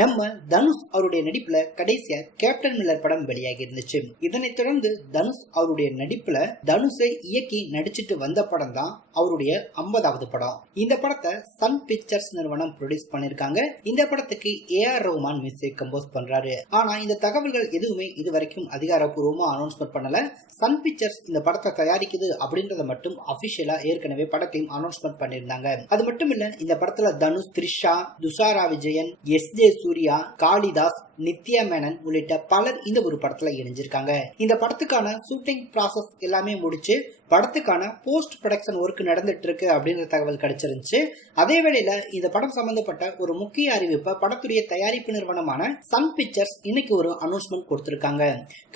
நம்ம தனுஷ் அவருடைய நடிப்புல கடைசியா கேப்டன் மில்லர் படம் வெளியாகி இருந்துச்சு. இதனைத் தொடர்ந்து தனுஷ் அவருடைய நடிப்புல தனுஷை இயக்கி நடிச்சிட்டு வந்த படம் தான் அவருடைய 50வது படம். இந்த படத்தை சன் பிக்சர்ஸ் நிறுவனம் ப்ரொடியூஸ் பண்ணிருக்காங்க. இந்த படத்துக்கு ஏஆர் ரஹ்மான் மியூசிக் கம்போஸ் பண்றாரு. ஆனா இந்த தகவல்கள் எதுவுமே இதுவரைக்கும் அதிகாரப்பூர்வமா அனௌன்ஸ்மெண்ட் பண்ணல. சன் பிக்சர்ஸ் இந்த படத்தை தயாரிக்குது அப்படின்றத மட்டும் அபிஷியலா ஏற்கனவே படத்தையும் அனௌன்ஸ்மெண்ட் பண்ணிருந்தாங்க. அது மட்டும் இல்ல, இந்த படத்துல தனுஷ், த்ரிஷா, துஷாரா விஜயன், எஸ்.ஜே. சூர்யா, காளிதாஸ், நித்யா மேனன் உள்ளிட்ட பலர் இந்த ஒரு படத்துல இணைஞ்சிருக்காங்க. இந்த படத்துக்கான ஷூட்டிங் ப்ராசஸ் எல்லாமே முடிச்சு படத்துக்கான போஸ்ட் ப்ரொடக்ஷன் ஒர்க் நடந்துட்டு இருக்கு அப்படின்ற தகவல் கிடைச்சிருந்துச்சு. அதே வேளையில இந்த படம் சம்பந்தப்பட்ட ஒரு முக்கிய அறிவிப்பை படத்துடைய தயாரிப்பு நிறுவனமான சன் பிக்சர்ஸ் இன்னைக்கு ஒரு அனௌன்ஸ்மெண்ட் கொடுத்திருக்காங்க.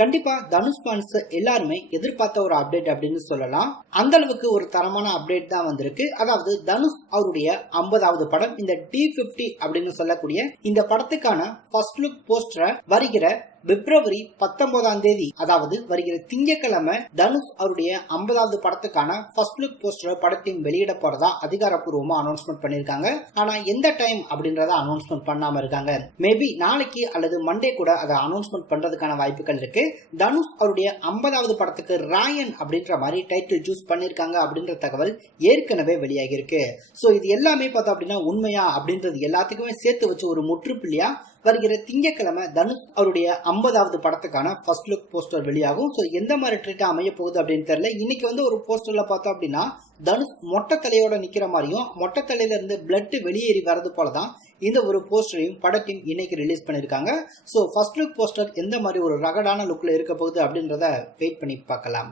கண்டிப்பா தனுஷ் ஃபேன்ஸ் எல்லாருமே எதிர்பார்த்த ஒரு அப்டேட் அப்படின்னு சொல்லலாம். அந்த அளவுக்கு ஒரு தரமான அப்டேட் தான் வந்திருக்கு. அதாவது தனுஷ் அவருடைய 50வது படம் இந்த D50 அப்படின்னு சொல்லக்கூடிய இந்த படத்துக்கான ஃபர்ஸ்ட் லுக் போஸ்டரை வருகிற பிப்ரவரி 19ஆம் தேதி, அதாவது வருகிற திங்கட்கிழமை தனுஷ் அவருடைய 50வது படத்துக்கான ஃபர்ஸ்ட் லுக் போஸ்டர் படத்தையும் வெளியிட போறதா அதிகாரப்பூர்வமா அனௌன்ஸ்மெண்ட் பண்ணிருக்காங்க. ஆனா எந்த டைம் அப்படின்றத அனௌன்ஸ்மெண்ட் பண்ணாம இருக்காங்க. மேபி நாளைக்கு அல்லது மண்டே கூட அதை அனௌன்ஸ்மெண்ட் பண்றதுக்கான வாய்ப்புகள் இருக்கு. தனுஷ் அவருடைய 50வது படத்துக்கு ராயன் அப்படின்ற மாதிரி டைட்டில் சூஸ் பண்ணிருக்காங்க அப்படின்ற தகவல் ஏற்கனவே வெளியாகி இருக்கு. சோ இது எல்லாமே பார்த்தோம் அப்படின்னா உண்மையா அப்படின்றது எல்லாத்துக்குமே சேர்த்து வச்சு ஒரு முற்றுப்புள்ளியா வருகிற திங்கட்கிழமை தனுஷ் அவருடைய 50வது படத்துக்கான ஃபர்ஸ்ட் லுக் போஸ்டர் வெளியாகும். சோ எந்த மாதிரி ட்ரீட் அமைய போகுது அப்படின்னு தெரியல. இன்னைக்கு ஒரு போஸ்டர்ல பார்த்தோம் அப்படின்னா தனுஷ் மொட்டை தலையோட நிக்கிற மாதிரியும் மொட்டை தலையில இருந்து பிளட் வெளியேறி வரது போலதான் இந்த ஒரு போஸ்டரையும் படத்தையும் இன்னைக்கு ரிலீஸ் பண்ணிருக்காங்க. சோ ஃபர்ஸ்ட் லுக் போஸ்டர் எந்த மாதிரி ஒரு ரகடான லுக்ல இருக்க போகுது அப்படின்றத வெயிட் பண்ணி பார்க்கலாம்.